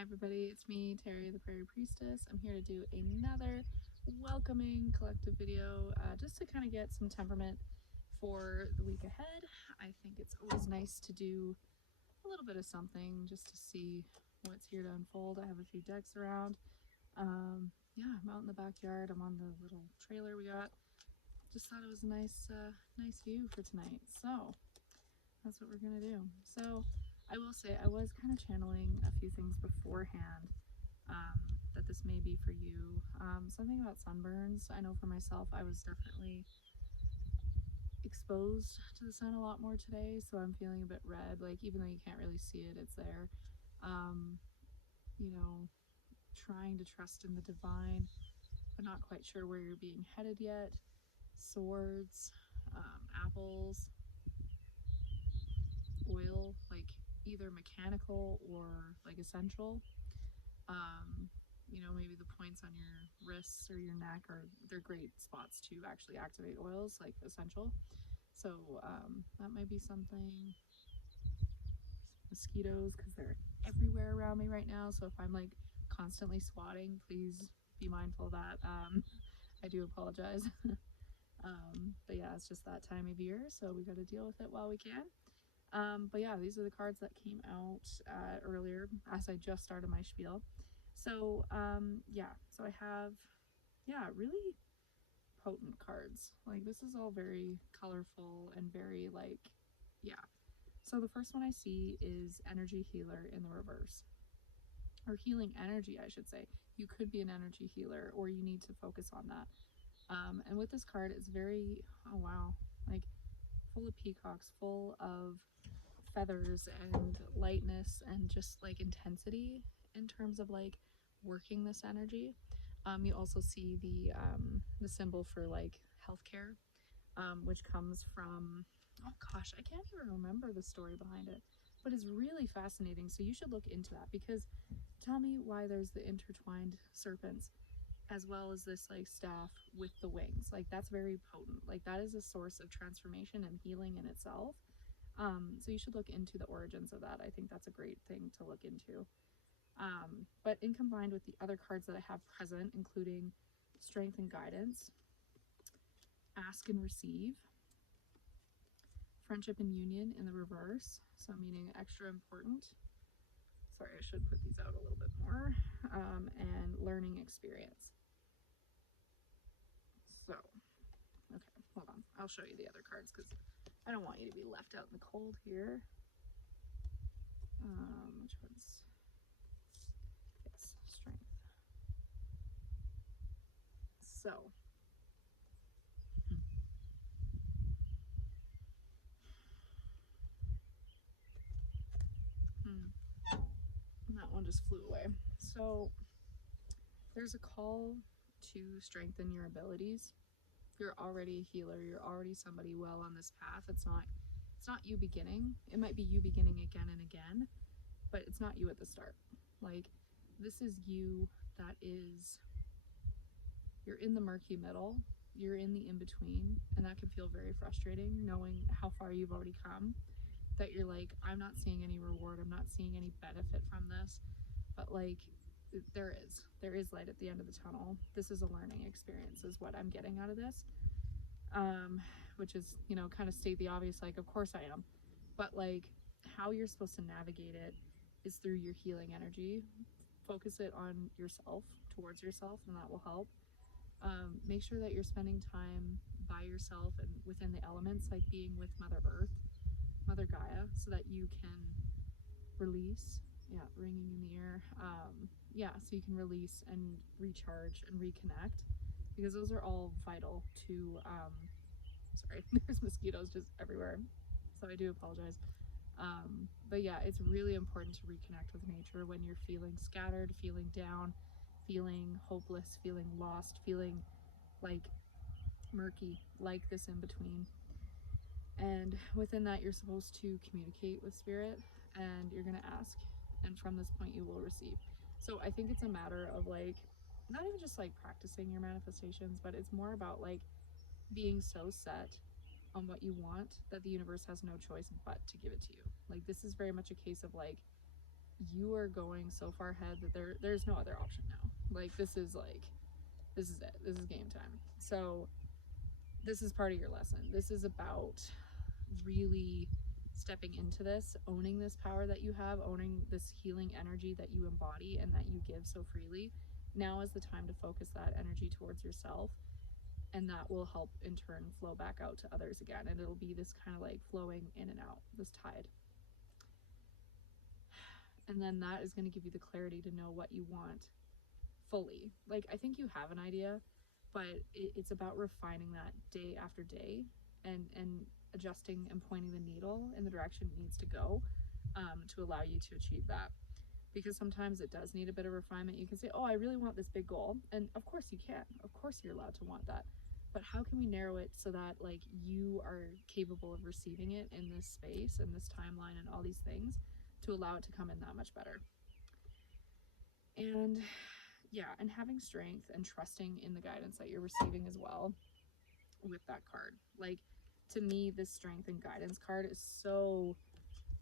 Hi everybody, it's me, Terry the Prairie Priestess. I'm here to do another welcoming collective video just to kind of get some temperament for the week ahead. I think it's always nice to do a little bit of something just to see what's here to unfold. I have a few decks around. Yeah, I'm out in the backyard. I'm on the little trailer we got. Just thought it was a nice view for tonight. So that's what we're gonna do. So I will say I was kind of channeling a few things beforehand that this may be for you. Something about sunburns. I know for myself I was definitely exposed to the sun a lot more today, so I'm feeling a bit red. Like, even though you can't really see it, it's there. You know, trying to trust in the divine, but not quite sure where you're being headed yet. Swords, apples, oil, like either mechanical or like essential. You know, maybe the points on your wrists or your neck they're great spots to actually activate oils, like essential. So that might be something. Mosquitoes, because they're everywhere around me right now. So if I'm like constantly swatting, please be mindful of that. I do apologize. But yeah, it's just that time of year, so we got to deal with it while we can. But yeah, these are the cards that came out earlier as I just started my spiel. So yeah, so I have, yeah, really potent cards. Like, this is all very colorful and very like, yeah. So the first one I see is Energy Healer in the reverse. Or healing energy, I should say. You could be an energy healer, or you need to focus on that. And with this card, it's very, oh wow, like full of peacocks, full of feathers and lightness and just like intensity in terms of like working this energy. You also see the symbol for like healthcare, which comes from, oh gosh, I can't even remember the story behind it, but it's really fascinating. So you should look into that, because tell me why there's the intertwined serpents as well as this like staff with the wings. Like, that's very potent. Like, that is a source of transformation and healing in itself. So you should look into the origins of that. I think that's a great thing to look into. But in combined with the other cards that I have present, including Strength and Guidance, Ask and Receive, Friendship and Union in the reverse, so meaning extra important. Sorry, I should put these out a little bit more. And Learning Experience. So, okay, hold on. I'll show you the other cards because I don't want you to be left out in the cold here. Which one's? Yes, Strength. So, that one just flew away. So, there's a call to strengthen your abilities. You're already a healer. You're already somebody well on this path. It's not you beginning. It might be you beginning again and again, but it's not you at the start. Like, this is you that is, you're in the murky middle, you're in the in-between, and that can feel very frustrating, knowing how far you've already come, that you're like, I'm not seeing any reward, I'm not seeing any benefit from this, but like, there is light at the end of the tunnel. This is a learning experience is what I'm getting out of this. Which is, you know, kind of state the obvious, like, of course I am, but like, how you're supposed to navigate it is through your healing energy. Focus it on yourself, towards yourself, and that will help. Make sure that you're spending time by yourself and within the elements, like being with Mother Earth, Mother Gaia, so that you can release. Yeah, ringing in the ear. Yeah, so you can release and recharge and reconnect, because those are all vital to, sorry, there's mosquitoes just everywhere, so I do apologize. But yeah, it's really important to reconnect with nature when you're feeling scattered, feeling down, feeling hopeless, feeling lost, feeling like murky, like this in between. And within that, you're supposed to communicate with spirit, and you're going to ask, and from this point you will receive. So I think it's a matter of like, not even just like practicing your manifestations, but it's more about like being so set on what you want that the universe has no choice but to give it to you. Like, this is very much a case of like, you are going so far ahead that there's no other option now. Like, this is it. This is game time. So this is part of your lesson. This is about really stepping into this, owning this power that you have, owning this healing energy that you embody and that you give so freely. Now is the time to focus that energy towards yourself, and that will help in turn flow back out to others again, and it'll be this kind of like flowing in and out, this tide. And then that is going to give you the clarity to know what you want fully. Like, I think you have an idea, but it's about refining that day after day, and adjusting and pointing the needle in the direction it needs to go, to allow you to achieve that. Because sometimes it does need a bit of refinement. You can say, oh, I really want this big goal, and of course you can, of course you're allowed to want that, but how can we narrow it so that like you are capable of receiving it in this space and this timeline and all these things to allow it to come in that much better. And yeah, and having strength and trusting in the guidance that you're receiving as well with that card. Like, to me, this strength and guidance card is so,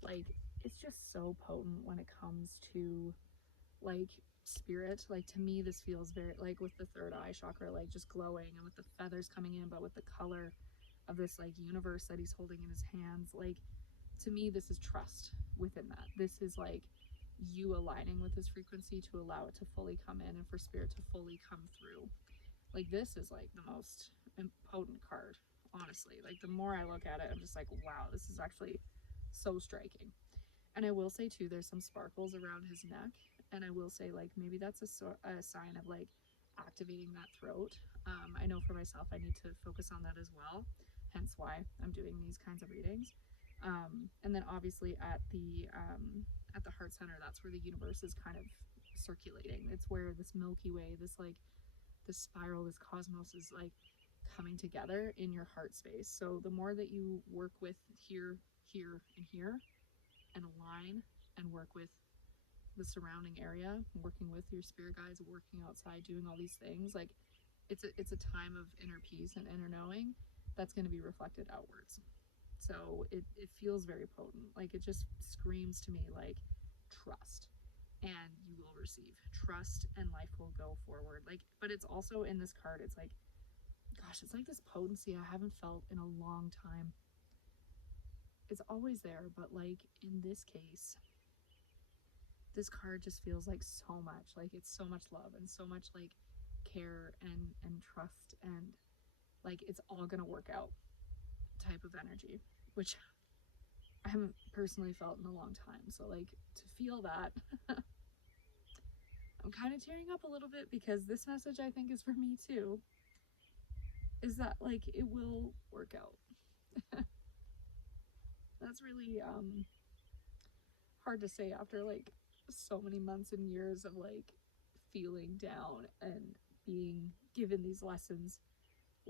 like, it's just so potent when it comes to like spirit. Like, to me, this feels very like with the third eye chakra, like just glowing, and with the feathers coming in, but with the color of this like universe that he's holding in his hands. Like, to me, this is trust within that. This is like you aligning with this frequency to allow it to fully come in and for spirit to fully come through. Like, this is like the most potent card, honestly. Like, the more I look at it, I'm just like, wow, this is actually so striking. And I will say too, there's some sparkles around his neck, and I will say like maybe that's a sign of like activating that throat. I know for myself I need to focus on that as well, hence why I'm doing these kinds of readings. And then obviously at the heart center, that's where the universe is kind of circulating. It's where this Milky Way, this spiral, this cosmos is like coming together in your heart space. So the more that you work with here, here, and here, and align and work with the surrounding area, working with your spirit guides, working outside, doing all these things, like it's a time of inner peace and inner knowing that's going to be reflected outwards. So it feels very potent. Like, it just screams to me like trust, and you will receive trust, and life will go forward. Like, but it's also in this card, it's like, gosh, it's like this potency I haven't felt in a long time. It's always there, but like in this case, this card just feels like so much. Like, it's so much love and so much like care and trust, and like it's all gonna work out type of energy, which I haven't personally felt in a long time. So like, to feel that, I'm kind of tearing up a little bit, because this message, I think, is for me too, is that like it will work out. That's really hard to say after like so many months and years of like feeling down and being given these lessons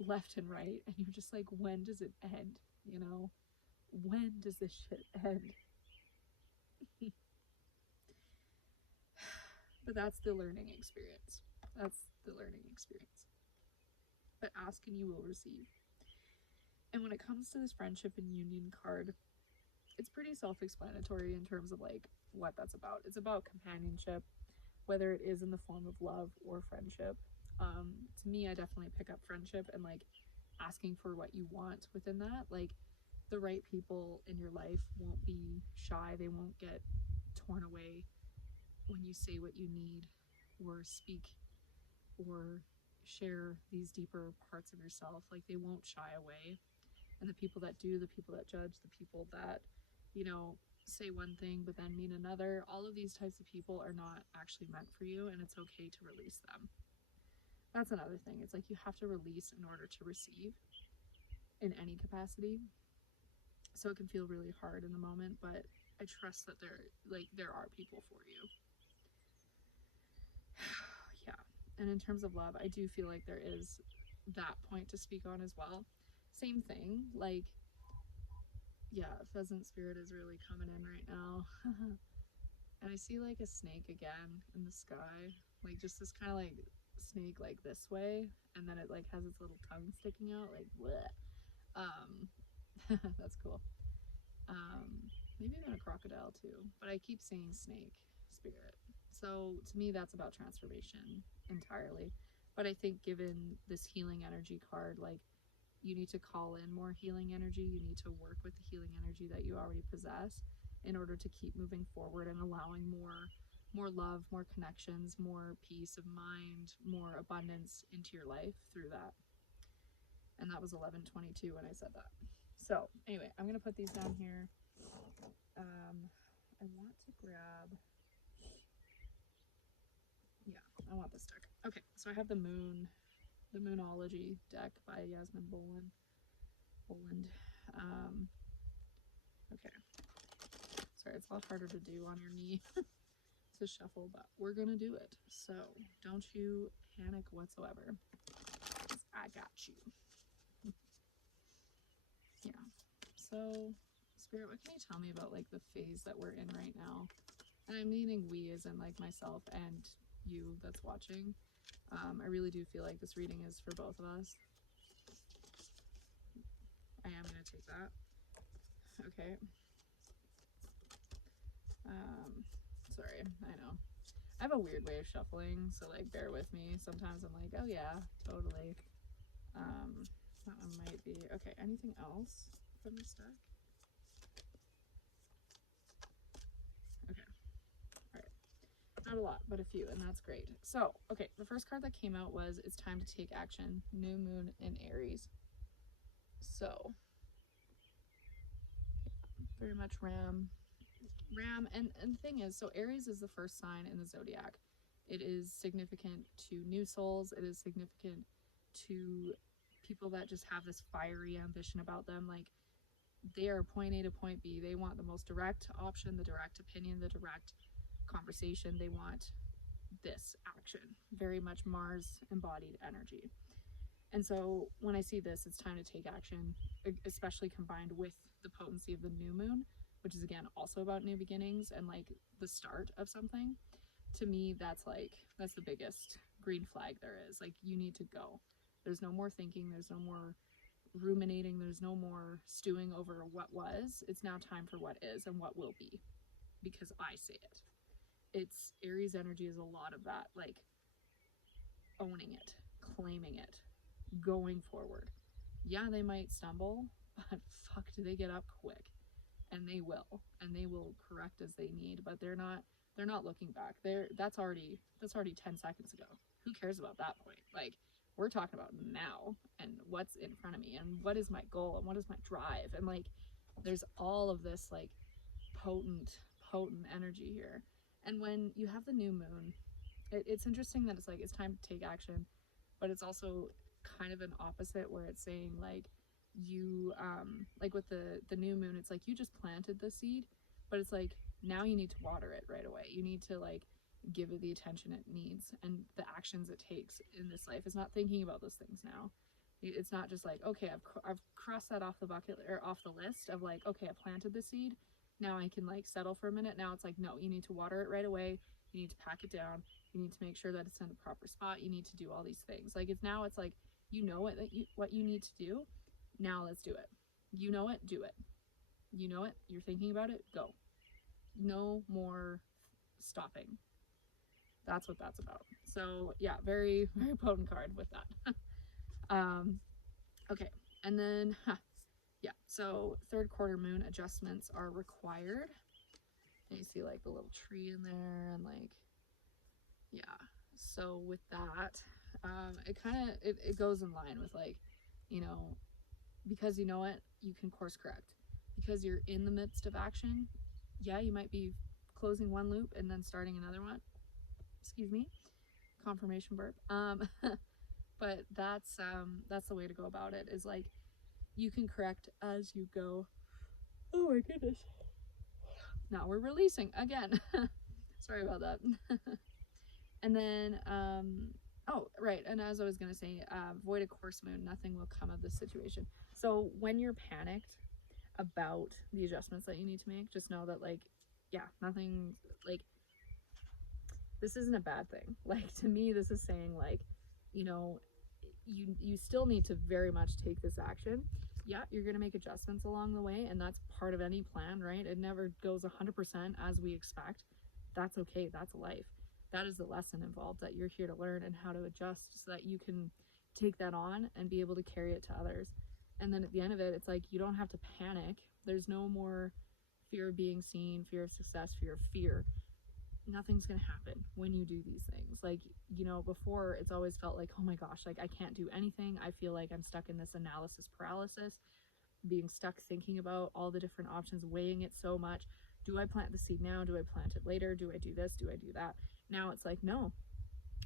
left and right, and you're just like, when does it end? You know, when does this shit end? But that's the learning experience. That's the learning experience. But ask and you will receive. And when it comes to this friendship and union card, it's pretty self-explanatory in terms of like what that's about. It's about companionship, whether it is in the form of love or friendship. To me, I definitely pick up friendship and like asking for what you want within that. Like, the right people in your life won't be shy. They won't get torn away when you say what you need, or speak, or share these deeper parts of yourself. Like, they won't shy away. And the people that do, the people that judge, the people that, you know, say one thing but then mean another, all of these types of people are not actually meant for you, and it's okay to release them. That's another thing. It's like you have to release in order to receive in any capacity. So it can feel really hard in the moment, but I trust that there are people for you. Yeah. And in terms of love, I do feel like there is that point to speak on as well. Same thing, like, yeah, pheasant spirit is really coming in right now. And I see like a snake again in the sky, like just this kind of like snake like this way, and then it like has its little tongue sticking out, like bleh. That's cool. Maybe even a crocodile too, but I keep saying snake. Spirit. So to me, that's about transformation entirely. But I think given this healing energy card, like, you need to call in more healing energy. You need to work with the healing energy that you already possess in order to keep moving forward and allowing more love, more connections, more peace of mind, more abundance into your life through that. And that was 11:22 when I said that. So anyway, I'm gonna put these down here. I want to grab, yeah, I want this deck. Okay, so I have the Moonology deck by Yasmin Boland. Okay, sorry, it's a lot harder to do on your knee to shuffle, but we're gonna do it. So don't you panic whatsoever. I got you. Yeah. So, Spirit, what can you tell me about like the phase that we're in right now? And I'm meaning we as in like myself and you that's watching. I really do feel like this reading is for both of us. I am going to take that. Okay. Sorry, I know. I have a weird way of shuffling, so like bear with me. Sometimes I'm like, oh yeah, totally. That one might be. Okay, anything else from this deck? Okay. Alright. Not a lot, but a few, and that's great. So, okay, the first card that came out was It's Time to Take Action. New Moon in Aries. So, very much Ram, and the thing is, so Aries is the first sign in the zodiac. It is significant to new souls. It is significant to people that just have this fiery ambition about them. Like, they are point A to point B. They want the most direct option, the direct opinion, the direct conversation. They want this action. Very much Mars embodied energy. And so when I see this, it's time to take action, especially combined with the potency of the new moon, which is again also about new beginnings and like the start of something. To me, that's the biggest green flag there is. Like, you need to go. There's no more thinking, there's no more ruminating, there's no more stewing over what was. It's now time for what is and what will be, because I say it. It's Aries energy is a lot of that, like owning it, claiming it, going forward. Yeah, they might stumble, but fuck, do they get up quick? And they will correct as they need, but they're not looking back. That's already 10 seconds ago. Who cares about that point? Like, we're talking about now and what's in front of me and what is my goal and what is my drive. And like, there's all of this like potent energy here. And when you have the new moon, it's interesting that it's like it's time to take action, but it's also kind of an opposite where it's saying like you like with the new moon, it's like you just planted the seed, but it's like now you need to water it right away. You need to like give it the attention it needs and the actions it takes in this life. It's not thinking about those things now. It's not just like, okay, I've crossed that off the bucket or off the list of like, okay, I planted the seed, now I can like settle for a minute. Now it's like, no, you need to water it right away. You need to pack it down. You need to make sure that it's in the proper spot. You need to do all these things. Like, it's like, you know what you need to do. Now let's do it. You know it, do it. You know it, you're thinking about it, go. No more stopping. That's what that's about. So yeah, very, very potent card with that. Okay, and then, yeah, so third quarter moon adjustments are required. And you see like the little tree in there and like, yeah. So with that, it goes in line with like, you know, because you know it, you can course correct. Because you're in the midst of action, yeah, you might be closing one loop and then starting another one. Excuse me, confirmation burp. But that's the way to go about it, is like you can correct as you go. Oh my goodness. Now we're releasing again. Sorry about that. And then oh, right, and as I was gonna say, void a course moon, nothing will come of this situation. So when you're panicked about the adjustments that you need to make, just know that like, yeah, nothing, like, this isn't a bad thing. Like, to me, this is saying like, you know, you still need to very much take this action. Yeah, you're gonna make adjustments along the way, and that's part of any plan, right? It never goes 100% as we expect. that's okay. That's life. That is the lesson involved, that you're here to learn and how to adjust so that you can take that on and be able to carry it to others. And then at the end of it, it's like, you don't have to panic. There's no more fear of being seen, fear of success, fear of fear. Nothing's going to happen when you do these things. Like, you know, before it's always felt like, oh my gosh, like I can't do anything. I feel like I'm stuck in this analysis paralysis, being stuck thinking about all the different options, weighing it so much. Do I plant the seed now? Do I plant it later? Do I do this? Do I do that? Now it's like, no,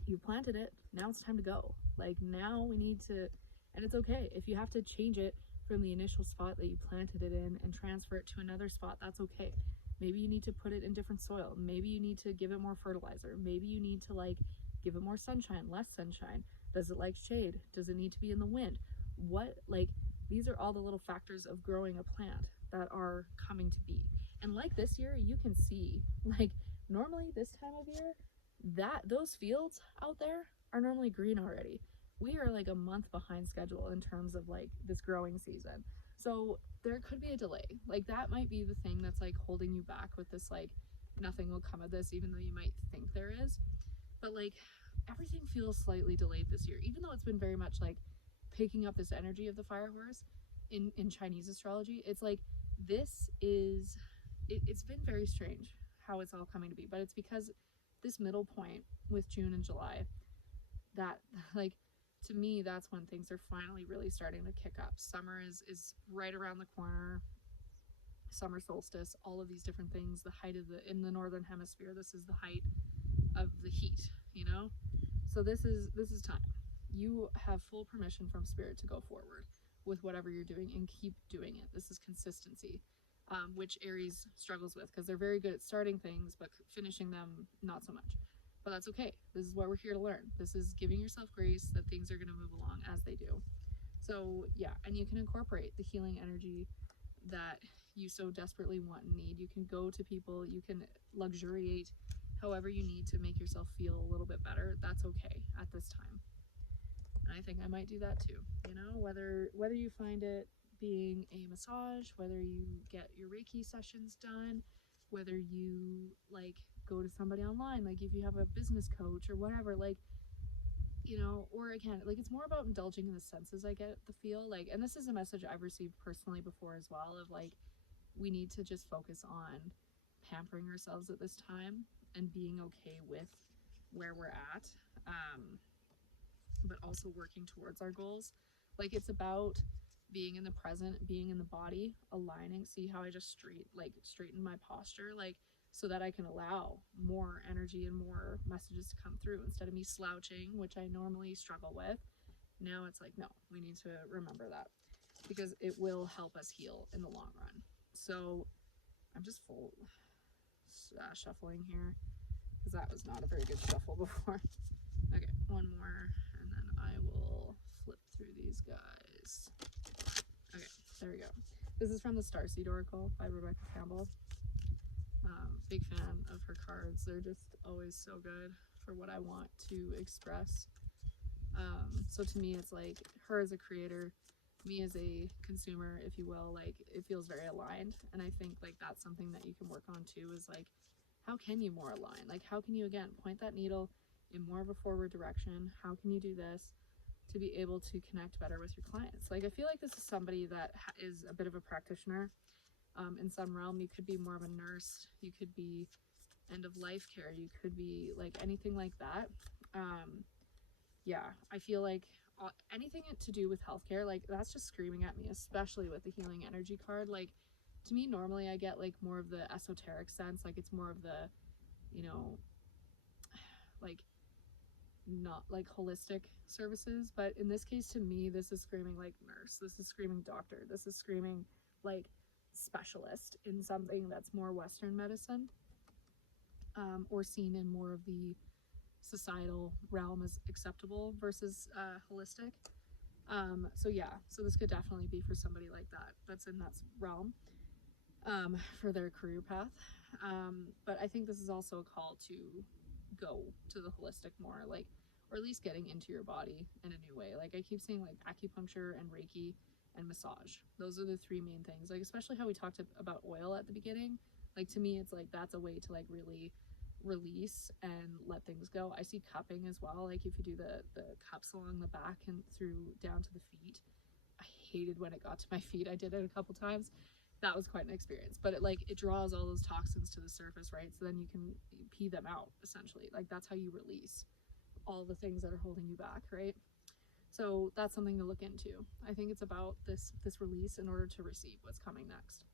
you planted it. Now it's time to go. Like, now we need to, and it's okay. If you have to change it from the initial spot that you planted it in and transfer it to another spot, that's okay. Maybe you need to put it in different soil. Maybe you need to give it more fertilizer. Maybe you need to like give it more sunshine, less sunshine. Does it like shade? Does it need to be in the wind? What, like, these are all the little factors of growing a plant that are coming to be. And like this year, you can see, like, normally this time of year, that those fields out there are normally green already. We are like a month behind schedule in terms of like this growing season. So there could be a delay. Like, that might be the thing that's like holding you back with this, like, nothing will come of this, even though you might think there is. But like, everything feels slightly delayed this year, even though it's been very much like picking up this energy of the fire horse in Chinese astrology. It's like, this is, it's been very strange how it's all coming to be, but it's because this middle point with June and July, that, like, to me, that's when things are finally really starting to kick up. Summer is right around the corner. Summer solstice, all of these different things, the height of the, in the northern hemisphere, this is the height of the heat, you know? So this is time. You have full permission from spirit to go forward with whatever you're doing and keep doing it. This is consistency, which Aries struggles with, because they're very good at starting things, but finishing them, not so much. But that's okay. This is what we're here to learn. This is giving yourself grace that things are going to move along as they do. So yeah, and you can incorporate the healing energy that you so desperately want and need. You can go to people, you can luxuriate however you need to make yourself feel a little bit better. That's okay at this time. And I think I might do that too. You know, whether you find it being a massage, whether you get your Reiki sessions done, whether you like go to somebody online, like if you have a business coach or whatever, like, you know, or again, like, it's more about indulging in the senses. I get the feel like, and this is a message I've received personally before as well, of like, we need to just focus on pampering ourselves at this time and being okay with where we're at, but also working towards our goals. Like, it's about being in the present, being in the body, aligning. See how I just straighten my posture, like, so that I can allow more energy and more messages to come through instead of me slouching, which I normally struggle with. Now it's like, no, we need to remember that, because it will help us heal in the long run. So I'm just full shuffling here, because that was not a very good shuffle before. Okay, one more, and then I will flip through these guys. Okay, there we go. This is from the Starseed Oracle by Rebecca Campbell. Big fan of her cards. They're just always so good for what I want to express. So to me, it's like, her as a creator, me as a consumer, if you will, like, it feels very aligned. And I think like that's something that you can work on too, is like, how can you more align? Like, how can you, again, point that needle in more of a forward direction? How can you do this to be able to connect better with your clients? Like, I feel like this is somebody that is a bit of a practitioner. In some realm, you could be more of a nurse, you could be end of life care, you could be like anything like that. Yeah, I feel like anything to do with healthcare, like, that's just screaming at me, especially with the healing energy card. Like, to me, normally I get like more of the esoteric sense, like it's more of the, you know, like, not like holistic services, but in this case, to me, this is screaming like nurse, this is screaming doctor, this is screaming like specialist in something that's more Western medicine, or seen in more of the societal realm as acceptable versus holistic. So yeah, so this could definitely be for somebody like that, that's in that realm, for their career path. But I think this is also a call to go to the holistic more, like, or at least getting into your body in a new way. Like, I keep saying like acupuncture and Reiki and massage. Those are the three main things. Like, especially how we talked about oil at the beginning. Like, to me, it's like, that's a way to like really release and let things go. I see cupping as well, like if you do the cups along the back and through down to the feet. I hated when it got to my feet. I did it a couple times. That was quite an experience, but it draws all those toxins to the surface, right? So then you can pee them out, essentially. Like that's how you release all the things that are holding you back, right? So that's something to look into. I think it's about this release in order to receive what's coming next.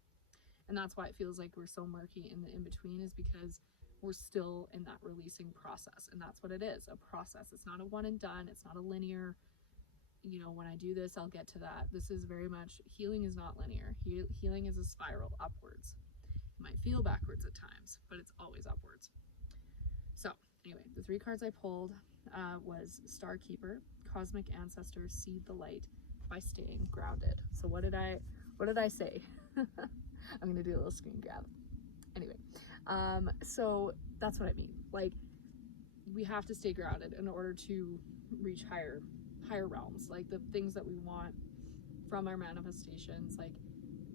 And that's why it feels like we're so murky in the in-between, is because we're still in that releasing process. And that's what it is, a process. It's not a one and done. It's not a linear, when I do this, I'll get to that. This is very much, healing is not linear. Healing is a spiral upwards. It might feel backwards at times, but it's always upwards. So anyway, the 3 cards I pulled was Star Keeper, Cosmic Ancestors Seed the Light by Staying Grounded. So what did I say? I'm gonna do a little screen grab. Anyway, so that's what I mean. Like, we have to stay grounded in order to reach higher realms, like the things that we want from our manifestations. Like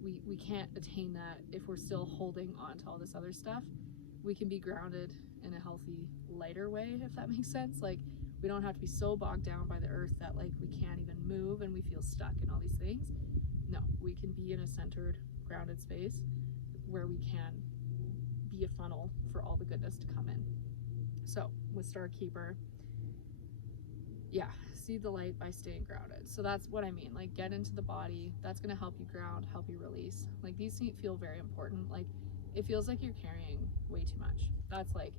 we can't attain that if we're still holding on to all this other stuff. We can be grounded in a healthy, lighter way, if that makes sense. Like, we don't have to be so bogged down by the earth that like we can't even move and we feel stuck in all these things. No, we can be in a centered, grounded space where we can be a funnel for all the goodness to come in. So with Star Keeper, yeah, see the light by staying grounded. So that's what I mean. Like, get into the body. That's going to help you ground, help you release. Like, these feel very important. Like, it feels like you're carrying way too much. That's like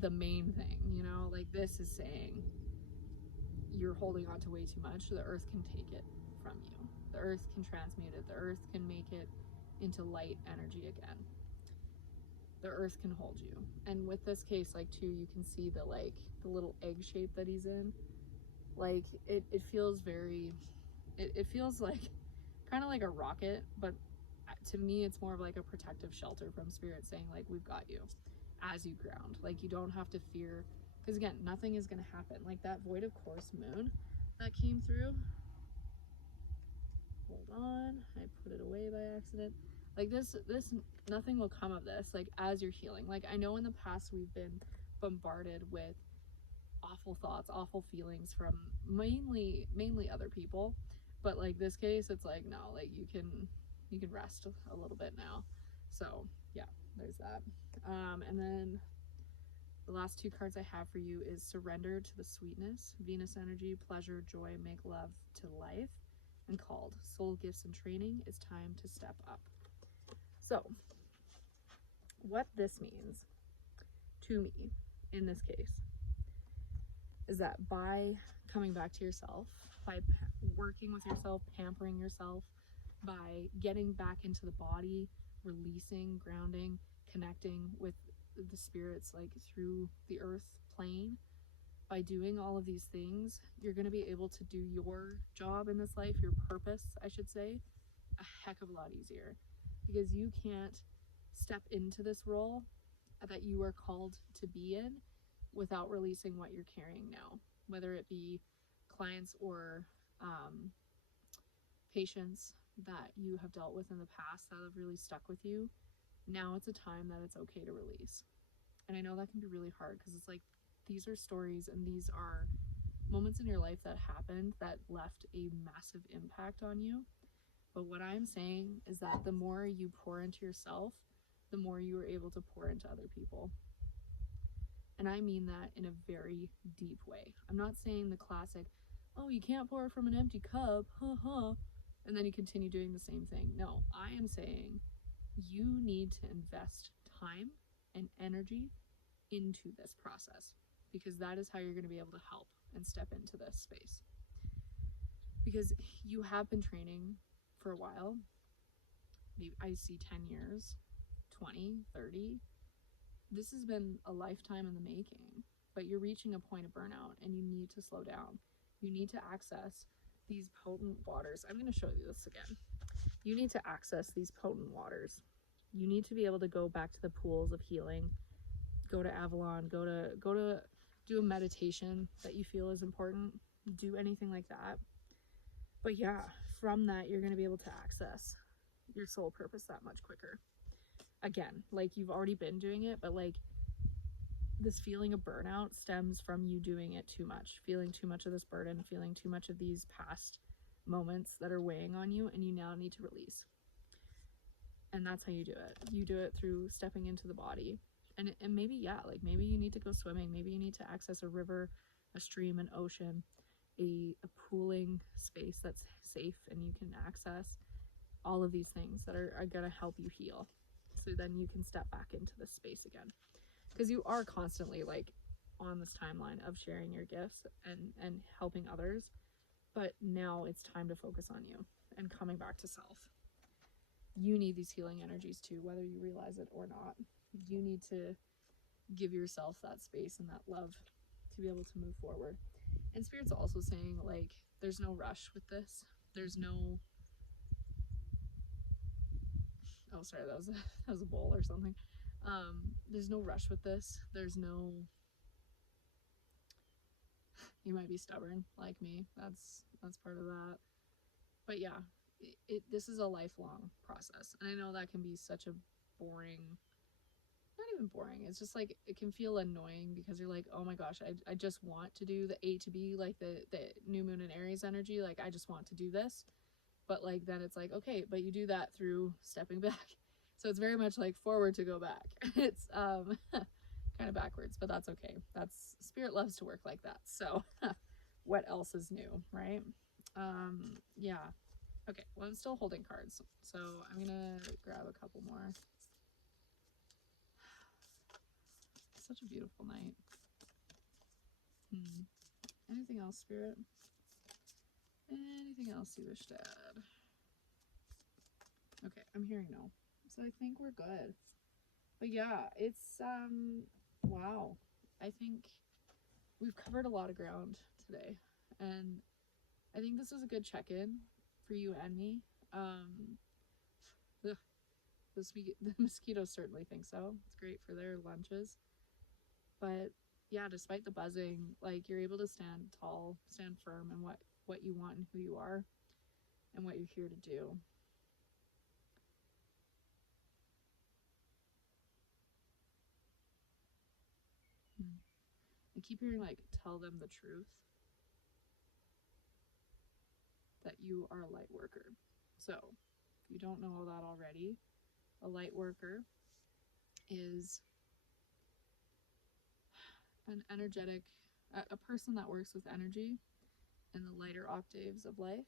the main thing, like this is saying you're holding on to way too much. The earth can take it from you. The earth can transmute it. The earth can make it into light energy again. The earth can hold you. And with this case, like, too, you can see the little egg shape that he's in. Like, it feels very, it feels like kind of like a rocket, but to me it's more of like a protective shelter from spirit, saying like, we've got you as you ground. Like, you don't have to fear, because again, nothing is going to happen. Like that void of course moon that came through, hold on, I put it away by accident. Like this nothing will come of this, like, as you're healing. Like, I know in the past we've been bombarded with awful thoughts, awful feelings from mainly other people, but like this case, it's like, no, like you can rest a little bit now. So yeah, there's that. And then the last 2 cards I have for you is Surrender to the Sweetness, Venus Energy, Pleasure, Joy, Make Love to Life, and Called, Soul Gifts and Training. It's time to step up. So what this means to me in this case is that by coming back to yourself, by working with yourself, pampering yourself, by getting back into the body, releasing, grounding, connecting with the spirits, like through the earth plane, by doing all of these things, you're going to be able to do your job in this life, your purpose, I should say, a heck of a lot easier, because you can't step into this role that you are called to be in without releasing what you're carrying now, whether it be clients or patients that you have dealt with in the past that have really stuck with you. Now it's a time that it's okay to release. And I know that can be really hard, because it's like, these are stories and these are moments in your life that happened that left a massive impact on you. But what I'm saying is that the more you pour into yourself, the more you are able to pour into other people. And I mean that in a very deep way. I'm not saying the classic, oh, you can't pour from an empty cup, and then you continue doing the same thing. No, I am saying you need to invest time and energy into this process, because that is how you're going to be able to help and step into this space. Because you have been training for a while. Maybe I see 10 years, 20, 30. This has been a lifetime in the making, but you're reaching a point of burnout and you need to slow down. You need to access these potent waters. I'm going to show you this again. You need to access these potent waters. You need to be able to go back to the pools of healing, go to Avalon, go to do a meditation that you feel is important, do anything like that. But yeah, from that, you're going to be able to access your soul purpose that much quicker. again, like you've already been doing it, but like this feeling of burnout stems from you doing it too much, feeling too much of this burden, feeling too much of these past moments that are weighing on you, and you now need to release. And that's how you do it. You do it through stepping into the body. And maybe, yeah, like maybe you need to go swimming. Maybe you need to access a river, a stream, an ocean, a pooling space that's safe and you can access all of these things that are going to help you heal. So then you can step back into this space again. Because you are constantly like on this timeline of sharing your gifts and helping others. But now it's time to focus on you and coming back to self. You need these healing energies too, whether you realize it or not. You need to give yourself that space and that love to be able to move forward. And Spirit's also saying, like, there's no rush with this. There's no... Oh, sorry, that was a bowl or something. There's no rush with this. There's no... You might be stubborn like me. That's part of that. But yeah, this is a lifelong process. And I know that can be such a boring... Not even boring. It's just like, it can feel annoying because you're like, oh my gosh, I just want to do the A to B, like the new moon and Aries energy. Like, I just want to do this. But like, then it's like, okay, but you do that through stepping back. So it's very much like forward to go back. It's kind of backwards, but that's okay. That's Spirit loves to work like that. So what else is new, right? Yeah. Okay, well, I'm still holding cards. So I'm gonna grab a couple more. Such a beautiful night. Anything else, Spirit? Anything else you wish to add? Okay, I'm hearing no. So I think we're good. But yeah, it's wow. I think we've covered a lot of ground today. And I think this was a good check-in for you and me. The mosquitoes certainly think so. It's great for their lunches. But yeah, despite the buzzing, like, you're able to stand tall, stand firm in what you want and who you are and what you're here to do. I keep hearing, like, tell them the truth, that you are a light worker. So if you don't know that already, a light worker is an energetic, a person that works with energy in the lighter octaves of life.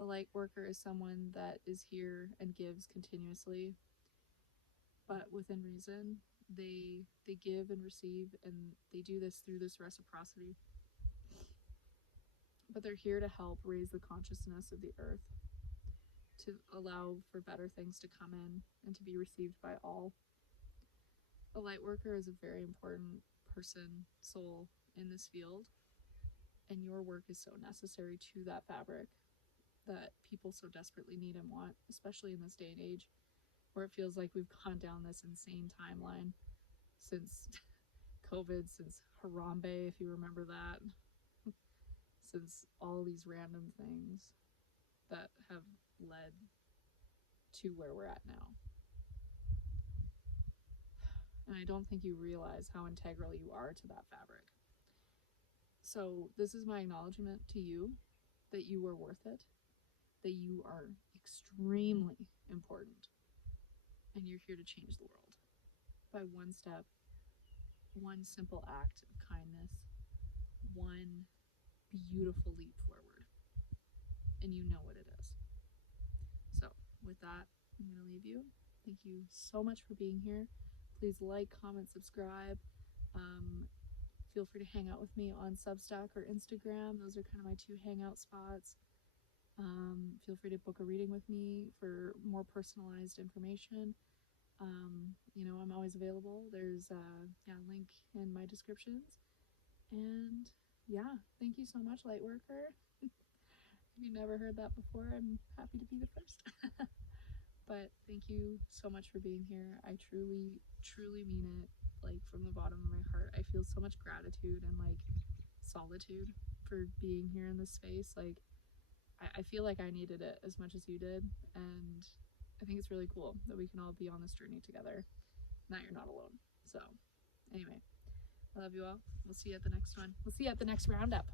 A light worker is someone that is here and gives continuously, but within reason. They give and receive, and they do this through this reciprocity. But they're here to help raise the consciousness of the earth, to allow for better things to come in and to be received by all. A light worker is a very important person, soul in this field, and your work is so necessary to that fabric that people so desperately need and want, especially in this day and age where it feels like we've gone down this insane timeline since COVID, since Harambe, if you remember that, since all these random things that have led to where we're at now. And I don't think you realize how integral you are to that fabric. So this is my acknowledgement to you that you are worth it, that you are extremely important, and you're here to change the world by one step, one simple act of kindness, one beautiful leap forward, and you know what it is. So with that, I'm going to leave you. Thank you so much for being here. Please like, comment, subscribe. Feel free to hang out with me on Substack or Instagram. Those are kind of my two hangout spots. Feel free to book a reading with me for more personalized information. I'm always available. There's a link in my descriptions. And yeah, thank you so much, Lightworker. If you never heard that before, I'm happy to be the first. But thank you so much for being here. I truly, truly mean it, like, from the bottom of my heart. I feel so much gratitude and, like, solitude for being here in this space. Like, I feel like I needed it as much as you did. And I think it's really cool that we can all be on this journey together and that you're not alone. So anyway, I love you all. We'll see you at the next one. We'll see you at the next roundup.